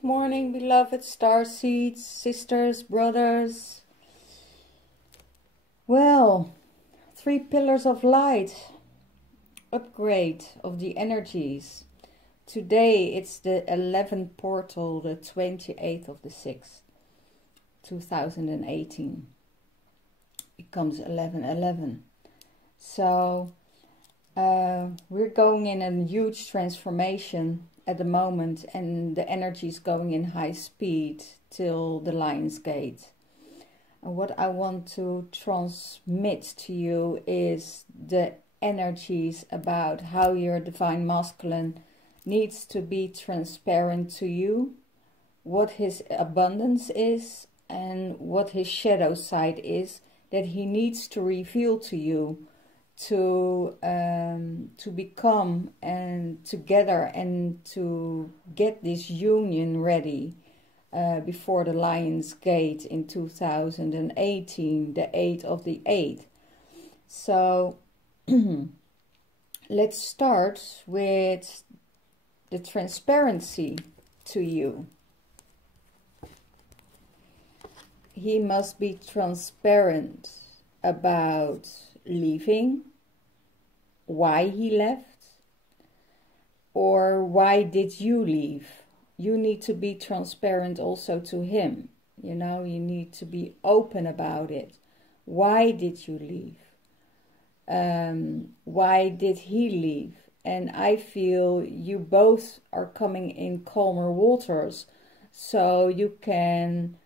Good morning, beloved star seeds, sisters, brothers. Well, 3 pillars of light, upgrade of the energies. Today it's the 11th portal, the 28th of the 6th, 2018. It comes 11:11. So we're going in a huge transformation at the moment, and the energy is going in high speed till the Lion's Gate. And what I want to transmit to you is the energies about how your divine masculine needs to be transparent to you, what his abundance is and what his shadow side is that he needs to reveal to you to become and together and to get this union ready before the Lion's Gate in 2018, the 8th of the 8th. So let's start with the transparency to you. He must be transparent about leaving, why he left, or why did you leave. You need to be transparent also to him. You know, you need to be open about it. Why did you leave? Why did he leave? And I feel you both are coming in calmer waters, so you can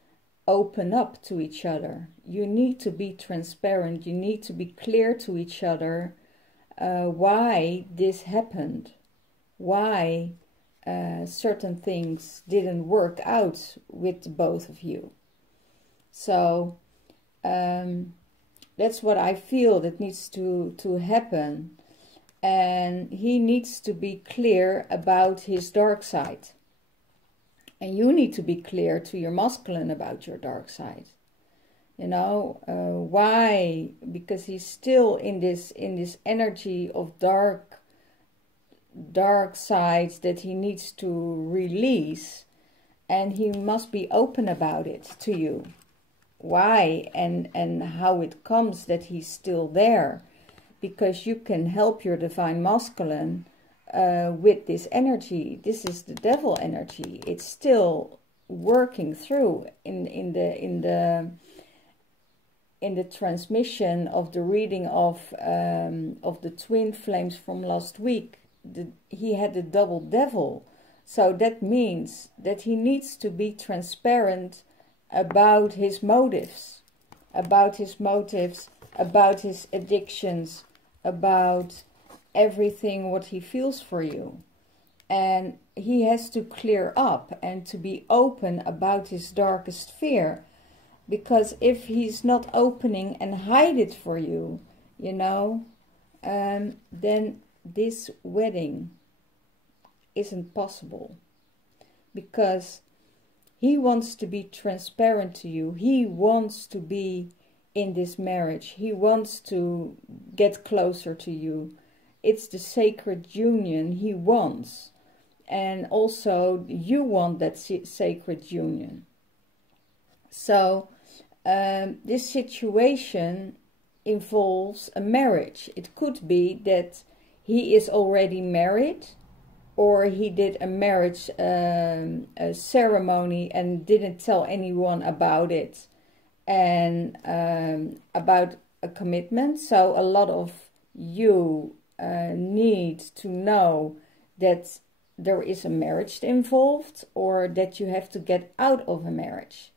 open up to each other. You need to be transparent. You need to be clear to each other why this happened, why certain things didn't work out with the both of you. So that's what I feel that needs to happen. And he needs to be clear about his dark side. And you need to be clear to your masculine about your dark side. You know, why? Because he's still in this energy of dark sides that he needs to release, and he must be open about it to you. Why and how it comes that he's still there, because you can help your divine masculine with this energy. This is the devil energy. It's still working through in the transmission of the reading of the twin flames from last week. He had the double devil, so that means that he needs to be transparent about his motives, about his addictions, about everything what he feels for you. And he has to clear up and to be open about his darkest fear. Because if he's not opening and hide it for you, you know, then this wedding isn't possible. Because he wants to be transparent to you. He wants to be in this marriage. He wants to get closer to you. It's the sacred union he wants. And also you want that sacred union. So this situation involves a marriage. It could be that he is already married, or he did a marriage a ceremony and didn't tell anyone about it, and about a commitment. So a lot of you need to know that there is a marriage involved, or that you have to get out of a marriage.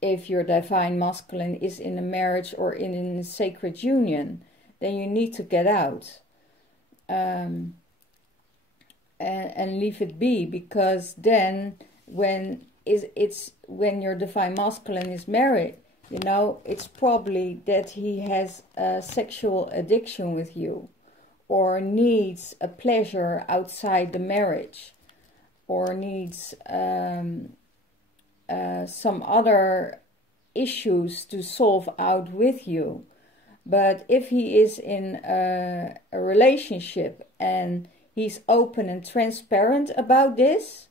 If your divine masculine is in a marriage or in a sacred union, then you need to get out and leave it be. Because then when your divine masculine is married, you know, it's probably that he has a sexual addiction with you, or needs a pleasure outside the marriage, or needs some other issues to solve out with you. But if he is in a relationship and he's open and transparent about this,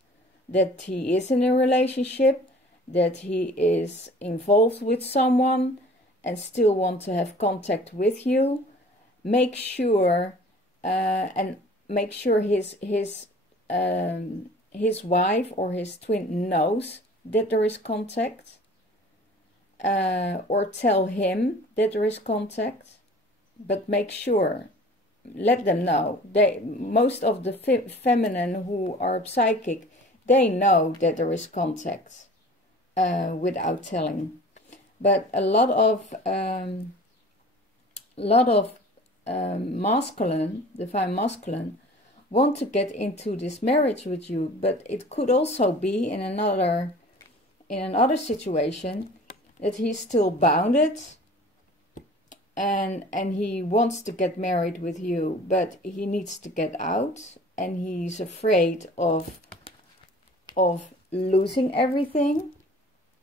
that he is in a relationship, that he is involved with someone and still want to have contact with you. Make sure his wife or his twin knows that there is contact, or tell him that there is contact, but make sure, let them know. Most of the feminine who are psychic, they know that there is contact without telling. But a lot of masculine, divine masculine, want to get into this marriage with you, but it could also be in another situation that he's still bounded and he wants to get married with you, but he needs to get out and he's afraid of losing everything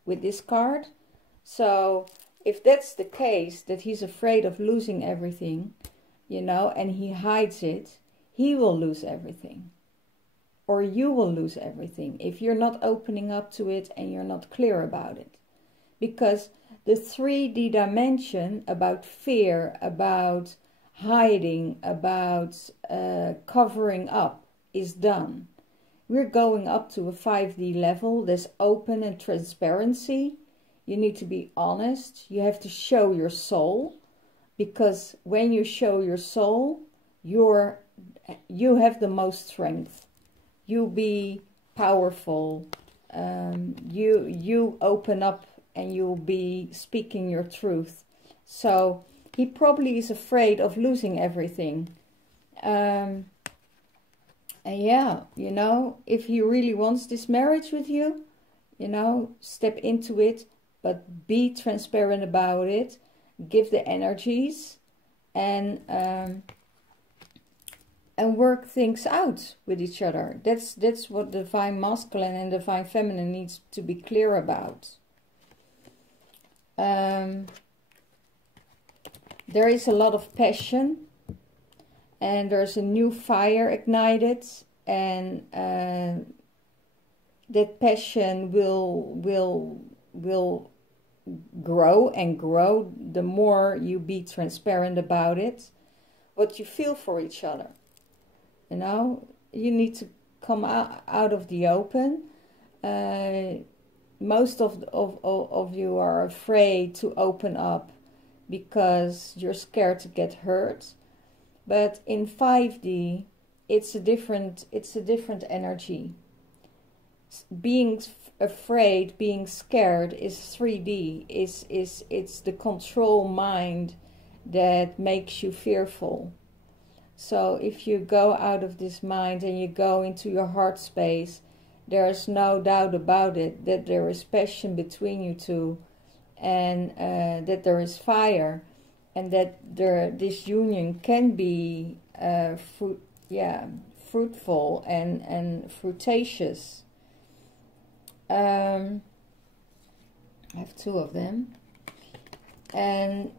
with this card. So if that's the case, that he's afraid of losing everything, you know, and he hides it, he will lose everything. Or you will lose everything if you're not opening up to it and you're not clear about it. Because the 3D dimension about fear, about hiding, about covering up is done. We're going up to a 5D level. There's open and transparency. You need to be honest. You have to show your soul. Because when you show your soul, you have the most strength. You be powerful. You open up and you'll be speaking your truth. So he probably is afraid of losing everything. And yeah, you know, if he really wants this marriage with you, you know, step into it, but be transparent about it. Give the energies and work things out with each other. That's what divine masculine and divine feminine needs to be clear about. There is a lot of passion, and there's a new fire ignited, and that passion will grow and grow the more you be transparent about it, what you feel for each other. You know, you need to come out of the open. Most of you are afraid to open up because you're scared to get hurt. But in 5D, it's a different energy. Being afraid, being scared is 3D. It's the control mind that makes you fearful. So if you go out of this mind and you go into your heart space, there is no doubt about it that there is passion between you two, and that there is fire, and that this union can be fruitful and fruitacious. I have two of them, and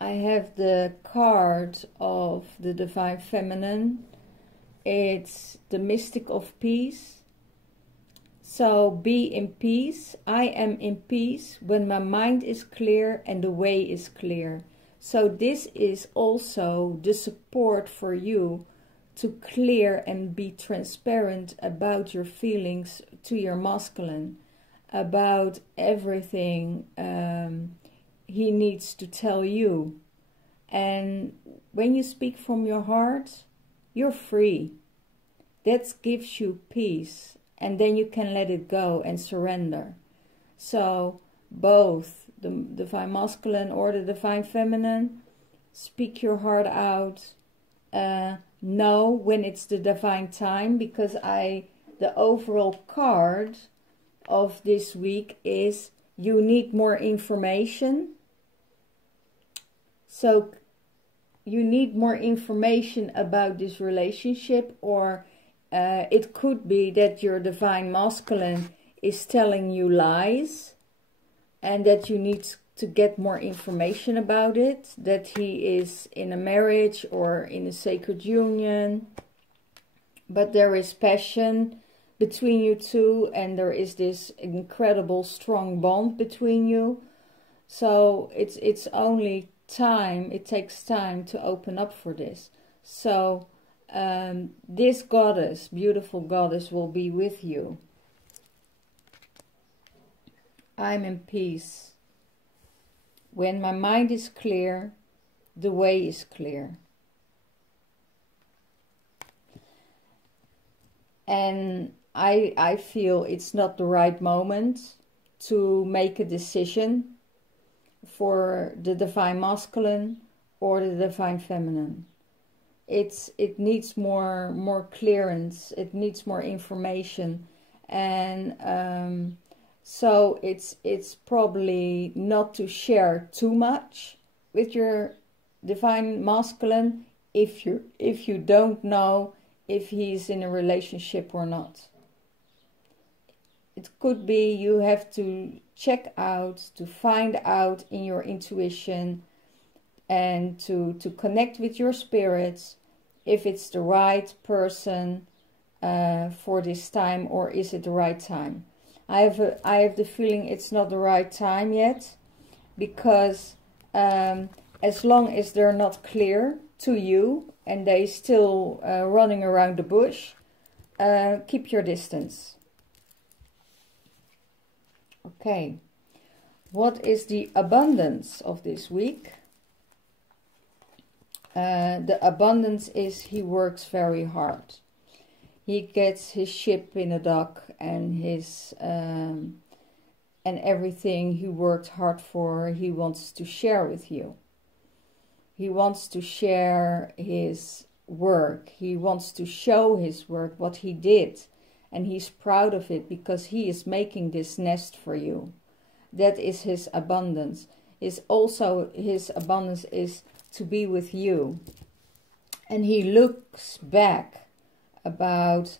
I have the card of the Divine Feminine. It's the Mystic of Peace. So be in peace. I am in peace when my mind is clear and the way is clear. So this is also the support for you to clear and be transparent about your feelings to your masculine, about everything he needs to tell you. And when you speak from your heart, you're free. That gives you peace, and then you can let it go and surrender. So both the Divine Masculine or the Divine Feminine, speak your heart out. Know when it's the divine time, because the overall card of this week is you need more information. So you need more information about this relationship, or it could be that your Divine Masculine is telling you lies and that you need to get more information about it, that he is in a marriage or in a sacred union. but there is passion between you two, and there is this incredible strong bond between you. So it's only time, it takes time to open up for this. So this goddess, beautiful goddess, will be with you. I'm in peace. When my mind is clear, the way is clear. And I feel it's not the right moment to make a decision for the divine masculine or the divine feminine. It needs more clearance, it needs more information, and so it's probably not to share too much with your divine masculine if you don't know if he's in a relationship or not. It could be you have to check out, to find out in your intuition, and to connect with your spirits if it's the right person for this time, or is it the right time. I have the feeling it's not the right time yet, because as long as they're not clear to you and they still running around the bush, keep your distance. Okay, what is the abundance of this week? The abundance is he works very hard. He gets his ship in a dock, and his and everything he worked hard for, he wants to share with you. He wants to share his work. He wants to show his work, what he did. And he's proud of it because he is making this nest for you. That is his abundance. His abundance is to be with you. And he looks back about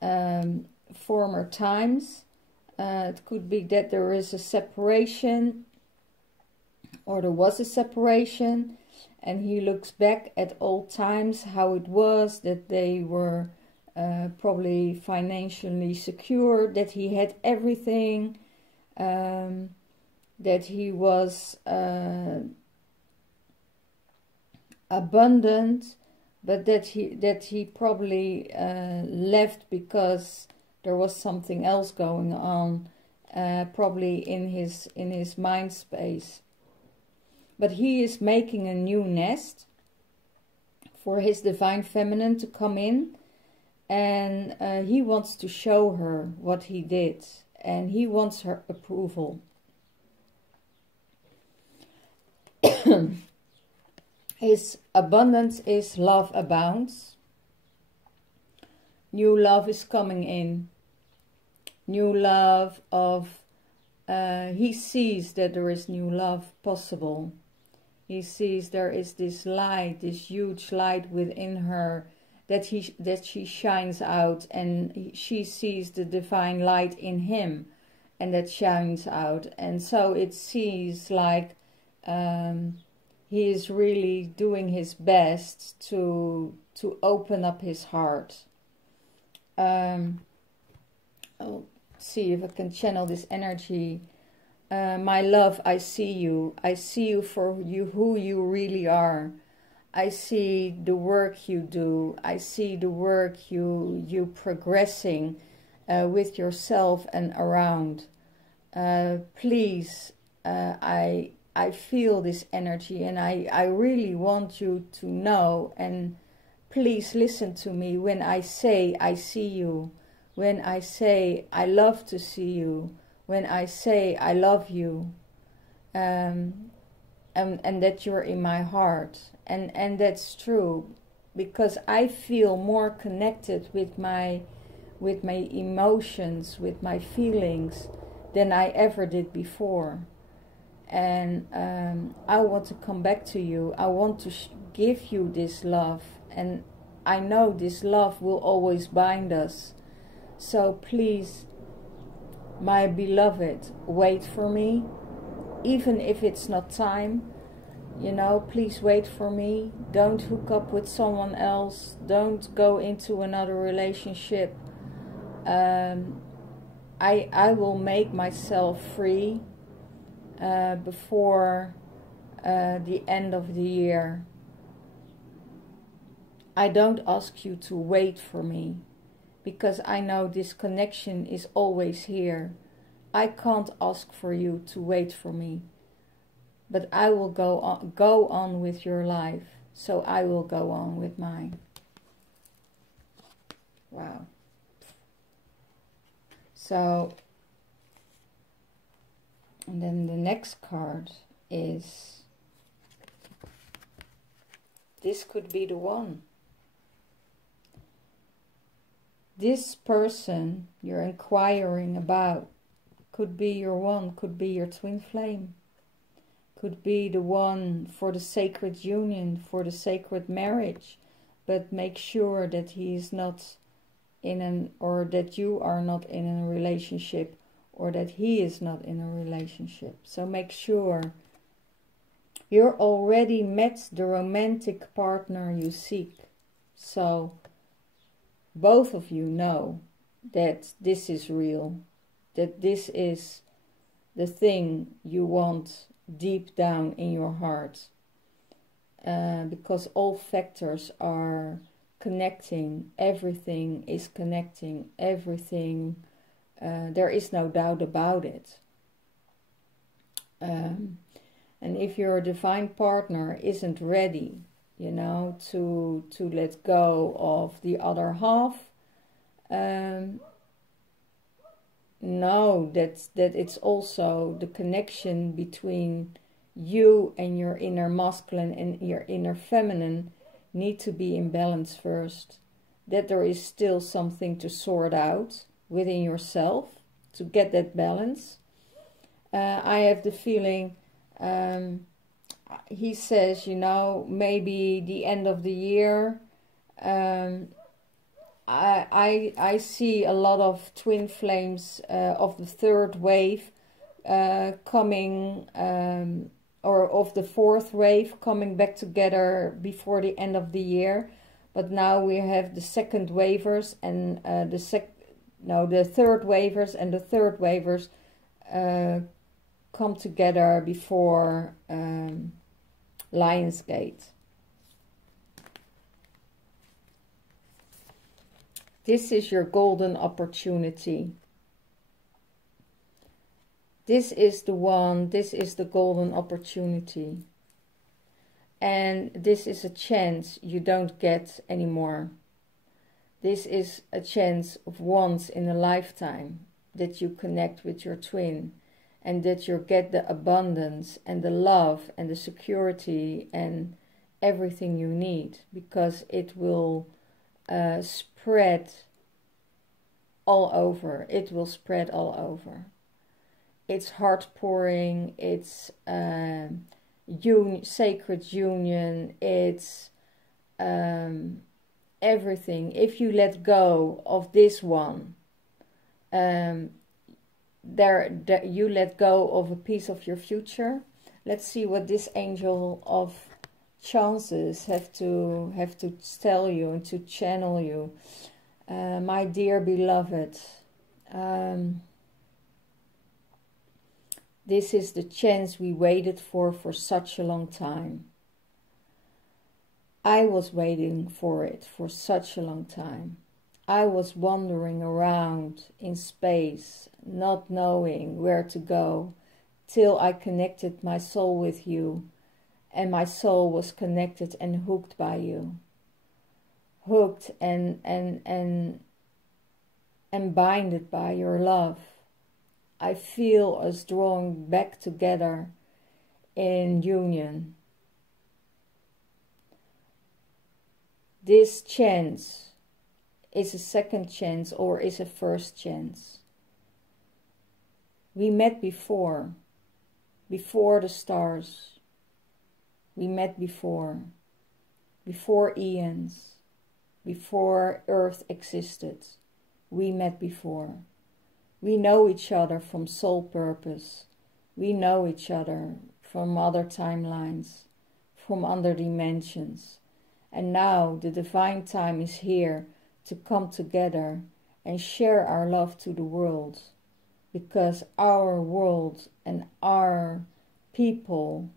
former times. It could be that there is a separation, or there was a separation, and he looks back at old times, how it was, that they were probably financially secure, that he had everything, that he was abundant, but that he probably left because there was something else going on, probably in his mind space. But he is making a new nest for his divine feminine to come in, and he wants to show her what he did, and he wants her approval. His abundance is love abounds. New love is coming in. New love of, he sees that there is new love possible. He sees there is this light, this huge light within her, that she shines out, and she sees the divine light in him, and that shines out. And so it sees like he is really doing his best to open up his heart. I'll see if I can channel this energy. My love, I see you. I see you for who you really are. I see the work you do. I see the work you progressing with yourself and around. Please, I feel this energy, and I really want you to know, and please listen to me when I say I see you, when I say I love to see you, when I say I love you, and that you're in my heart. And that's true, because I feel more connected with my emotions, with my feelings, than I ever did before. And I want to come back to you. I want to give you this love, and I know this love will always bind us. So please, my beloved, wait for me, even if it's not time. you know, please wait for me. Don't hook up with someone else. Don't go into another relationship. I will make myself free before the end of the year. I don't ask you to wait for me, because I know this connection is always here. I can't ask for you to wait for me, but I will go on with your life, so I will go on with mine. Wow. So, and then the next card is, this could be the one. This person you're inquiring about could be your one, could be your twin flame. Could be the one for the sacred union, for the sacred marriage. But make sure that he is not in an, or that you are not in a relationship, or that he is not in a relationship. So make sure you're already met the romantic partner you seek. So both of you know that this is real, that this is the thing you want deep down in your heart, because all factors are connecting, everything is connecting, everything, there is no doubt about it. And if your divine partner isn't ready, you know, to let go of the other half, know that it's also the connection between you and your inner masculine and your inner feminine need to be in balance first. That there is still something to sort out within yourself to get that balance. I have the feeling, he says, you know, maybe the end of the year. I see a lot of twin flames of the third wave coming, or of the fourth wave coming back together before the end of the year. But now we have the second wavers and the third wavers, and the third wavers come together before Lionsgate. This is your golden opportunity. This is the one, this is the golden opportunity. And this is a chance you don't get anymore. This is a chance of once in a lifetime that you connect with your twin, and that you get the abundance and the love and the security and everything you need, because it will spread all over. It will spread all over. It's heart pouring, it's sacred union, it's everything. If you let go of this one, you let go of a piece of your future. Let's see what this angel of chances have to tell you and to channel you. My dear beloved, this is the chance we waited for such a long time. I was waiting for it for such a long time. I was wandering around in space, not knowing where to go, till I connected my soul with you, and my soul was connected and hooked by you. Hooked and binded by your love. I feel us drawing back together in union. This chance is a second chance or is a first chance. We met before the stars. We met before eons, before Earth existed. We met before. We know each other from soul purpose. We know each other from other timelines. from other dimensions. And now the divine time is here to come together and share our love to the world, because our world and our people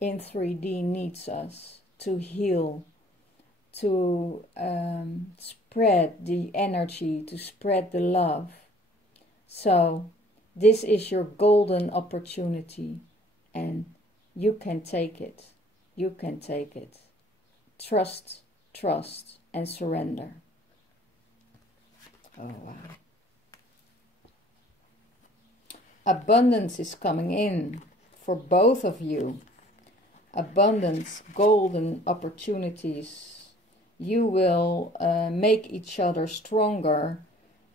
in 3D needs us to heal, to spread the energy, to spread the love. So this is your golden opportunity, and you can take it. You can take it. Trust, trust, and surrender. Oh, wow. Abundance is coming in for both of you. Abundance, golden opportunities. You will make each other stronger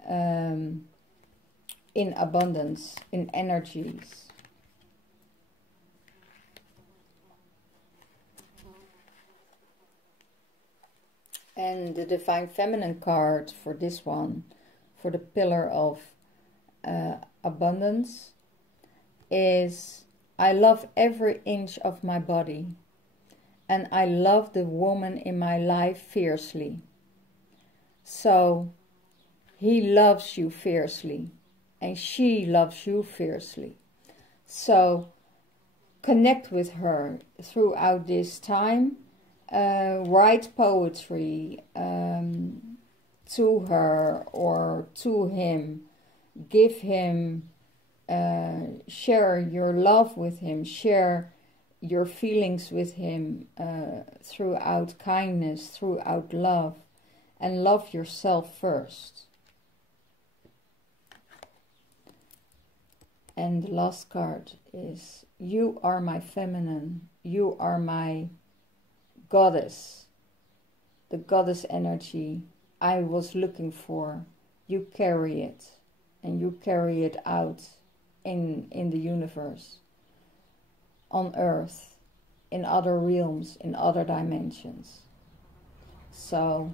in abundance, in energies. And the Divine Feminine card for this one, for the pillar of abundance, is I love every inch of my body, and I love the woman in my life fiercely. So he loves you fiercely, and she loves you fiercely. So connect with her throughout this time. Write poetry to her or to him. Give him, share your love with him. Share your feelings with him throughout kindness, throughout love. And love yourself first. And the last card is, you are my feminine. You are my goddess. The goddess energy I was looking for. You carry it. And you carry it out in the universe. On earth. In other realms. In other dimensions. So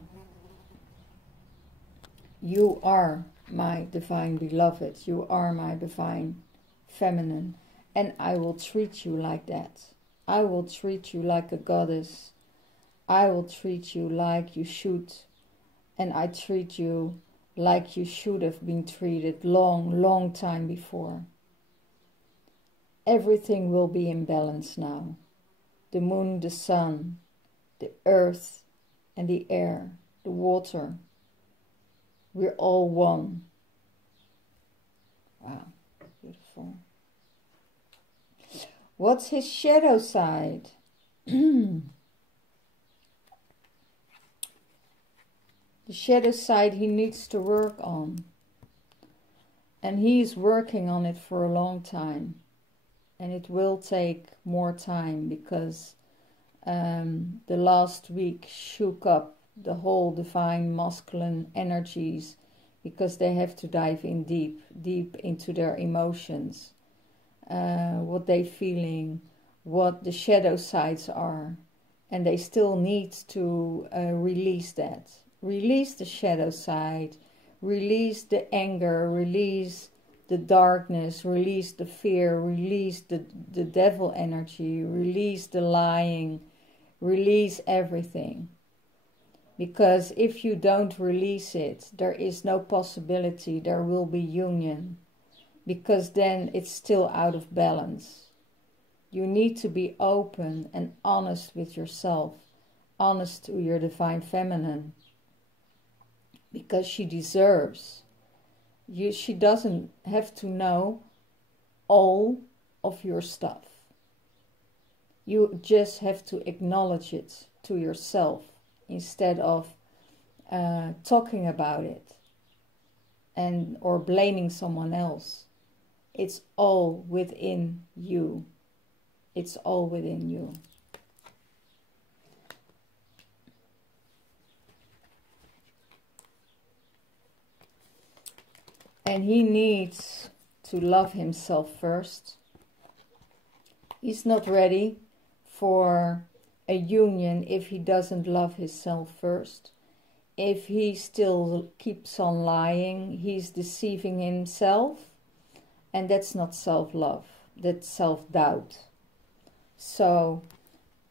you are my divine beloved. You are my divine feminine. And I will treat you like that. I will treat you like a goddess. I will treat you like you should. And I treat you like you should have been treated long time before. Everything will be in balance now. The moon, the sun, the earth and the air, the water. We're all one. Wow, beautiful. What's his shadow side? The shadow side he needs to work on. And he's working on it for a long time. And it will take more time because the last week shook up the whole divine masculine energies, because they have to dive in deep into their emotions, what they're feeling, what the shadow sides are, and they still need to release that. Release the shadow side, release the anger, release the darkness, release the fear, release the devil energy, release the lying, release everything. Because if you don't release it, there is no possibility there will be union. Because then it's still out of balance. You need to be open and honest with yourself. Honest to your divine feminine. Because she deserves. She doesn't have to know all of your stuff. You just have to acknowledge it to yourself instead of talking about it or blaming someone else. It's all within you. It's all within you. And he needs to love himself first. He's not ready for a union if he doesn't love himself first. If he still keeps on lying, he's deceiving himself. And that's not self-love. That's self-doubt. So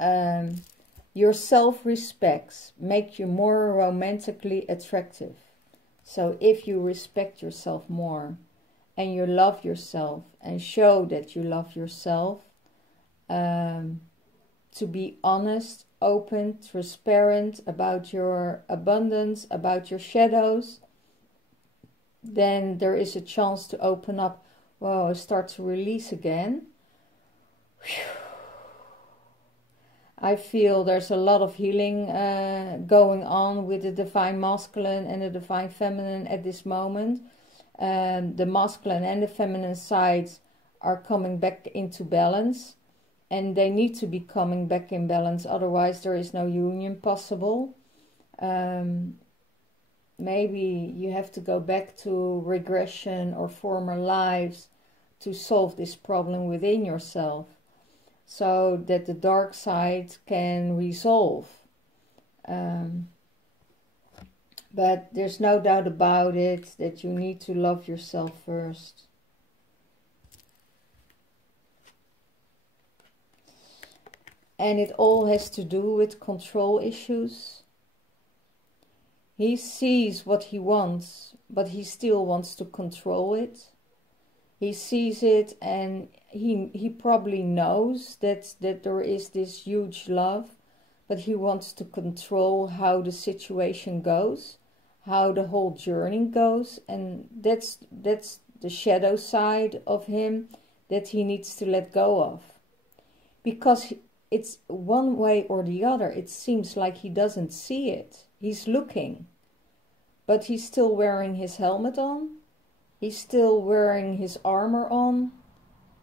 Your self-respect makes you more romantically attractive. So if you respect yourself more and you love yourself and show that you love yourself, to be honest, open, transparent about your abundance, about your shadows, then there is a chance to open up. Whoa, start to release again. Whew. I feel there's a lot of healing going on with the divine masculine and the divine feminine at this moment. The masculine and the feminine sides are coming back into balance, and they need to be coming back in balance, otherwise there is no union possible. Maybe you have to go back to regression or former lives to solve this problem within yourself, so that the dark side can resolve. But there's no doubt about it that you need to love yourself first. And it all has to do with control issues. He sees what he wants, but he still wants to control it. He sees it, and he probably knows that there is this huge love, but he wants to control how the situation goes, how the whole journey goes, and that's the shadow side of him that he needs to let go of. Because it's one way or the other, it seems like he doesn't see it. He's looking, but he's still wearing his helmet on. He's still wearing his armor on.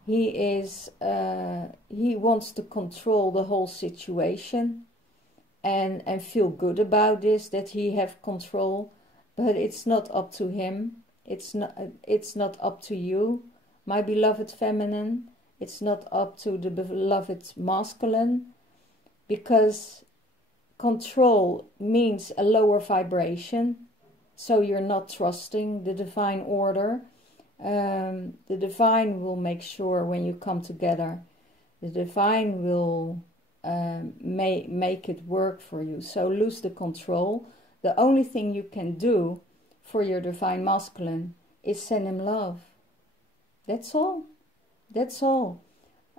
He wants to control the whole situation and feel good about this, that he have control. But it's not up to him. It's not up to you, my beloved feminine. It's not up to the beloved masculine, because control means a lower vibration. So you're not trusting the divine order. The divine will make sure when you come together, the divine will make it work for you. So lose the control. The only thing you can do for your divine masculine is send him love. That's all. That's all.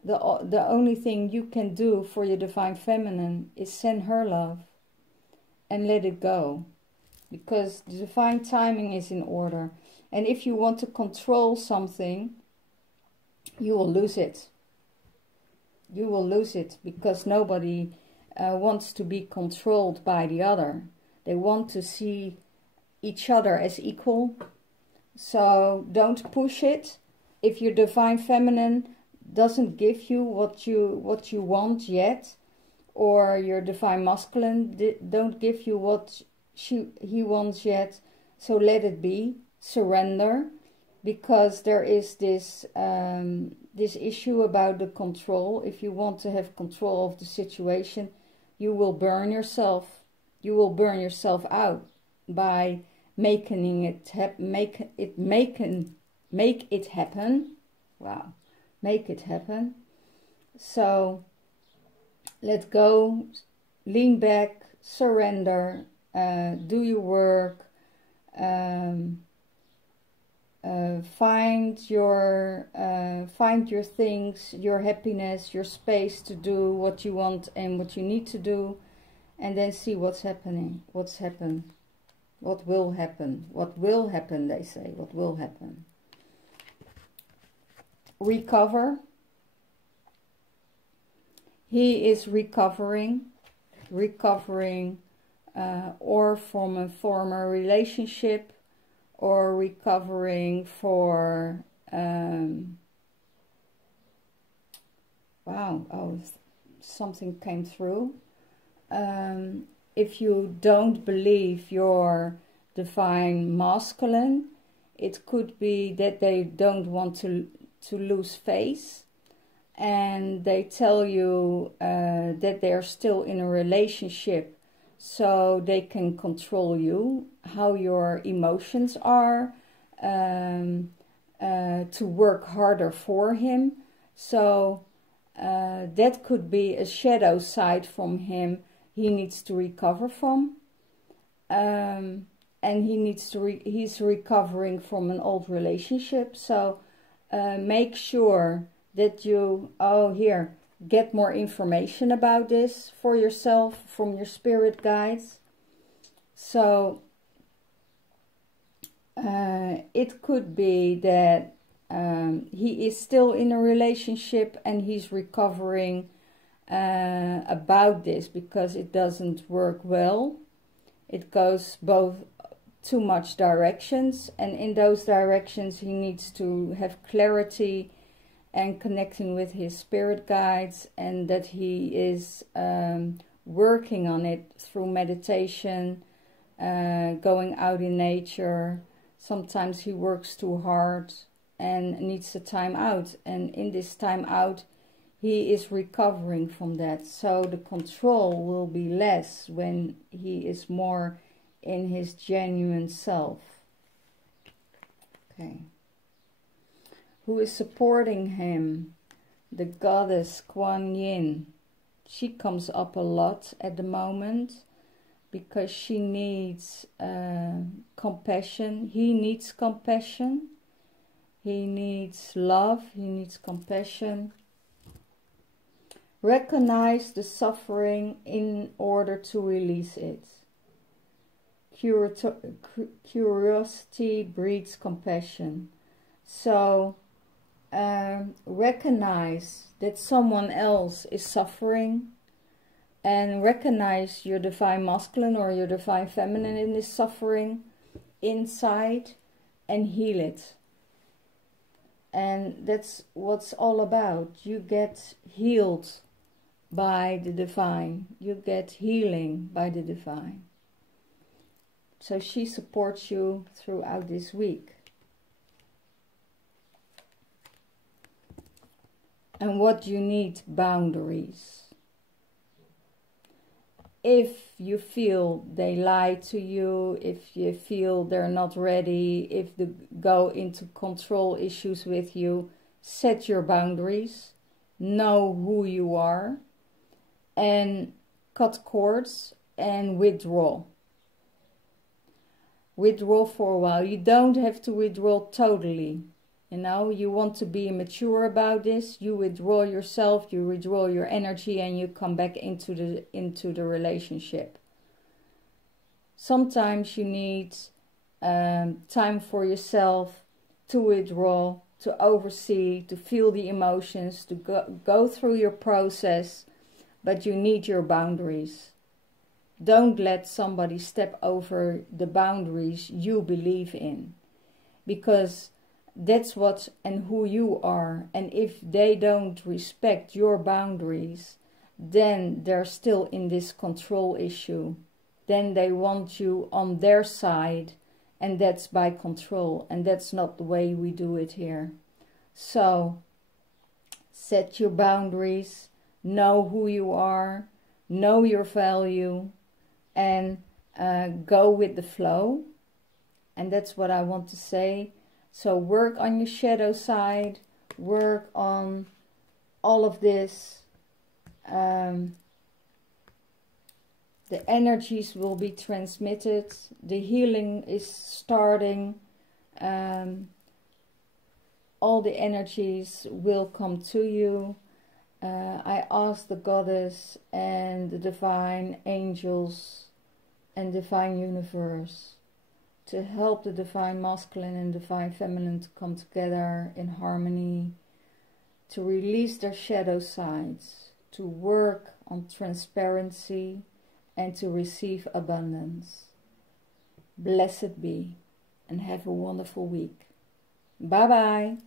The only thing you can do for your divine feminine is send her love and let it go. Because the divine timing is in order. And if you want to control something, you will lose it. You will lose it, because nobody wants to be controlled by the other. They want to see each other as equal. So don't push it. If your divine feminine doesn't give you what you want yet, or your divine masculine don't give you what he wants yet, so let it be. Surrender, because there is this issue about the control. If you want to have control of the situation, you will burn yourself. You will burn yourself out by making it make it happen. Wow, make it happen. So let go, lean back, surrender, do your work, find your things, your happiness, your space to do what you want and what you need to do, and then see what's happening, what will happen, they say, what will happen. Recover. He is recovering, or from a former relationship, or recovering for, something came through. If you don't believe your divine masculine, it could be that they don't want to lose face, and they tell you that they're still in a relationship, so they can control you, how your emotions are, to work harder for him. So that could be a shadow side from him he needs to recover from. And he's recovering from an old relationship. So make sure that you, get more information about this for yourself from your spirit guides. So it could be that he is still in a relationship and he's recovering about this because it doesn't work well. It goes both too much directions, and in those directions he needs to have clarity and connecting with his spirit guides, and that he is working on it through meditation, going out in nature. Sometimes he works too hard and needs a time out, and in this time out he is recovering from that. So the control will be less when he is more in his genuine self. Okay. Who is supporting him? The goddess Kuan Yin. She comes up a lot at the moment because she needs compassion. He needs compassion. He needs love. He needs compassion. Recognize the suffering in order to release it. Curiosity breeds compassion. So recognize that someone else is suffering, and recognize your divine masculine or your divine feminine in this suffering inside and heal it. And that's what's all about. You get healed by the divine. You get healing by the divine. So she supports you throughout this week. And what you need, boundaries. If you feel they lie to you, if you feel they're not ready, if they go into control issues with you, set your boundaries. Know who you are. And cut cords and withdraw. Withdraw for a while. You don't have to withdraw totally. You know, you want to be mature about this. You withdraw yourself, you withdraw your energy, and you come back into the relationship. Sometimes you need time for yourself to withdraw, to oversee, to feel the emotions, to go through your process. But you need your boundaries. Don't let somebody step over the boundaries you believe in. Because that's what and who you are. And if they don't respect your boundaries, then they're still in this control issue. Then they want you on their side, and that's by control. And that's not the way we do it here. So, set your boundaries. Know who you are, know your value, and go with the flow. And that's what I want to say. So work on your shadow side, work on all of this. The energies will be transmitted. The healing is starting. All the energies will come to you. I ask the goddess and the divine angels and divine universe to help the divine masculine and divine feminine to come together in harmony, to release their shadow sides, to work on transparency, and to receive abundance. Blessed be, and have a wonderful week. Bye bye.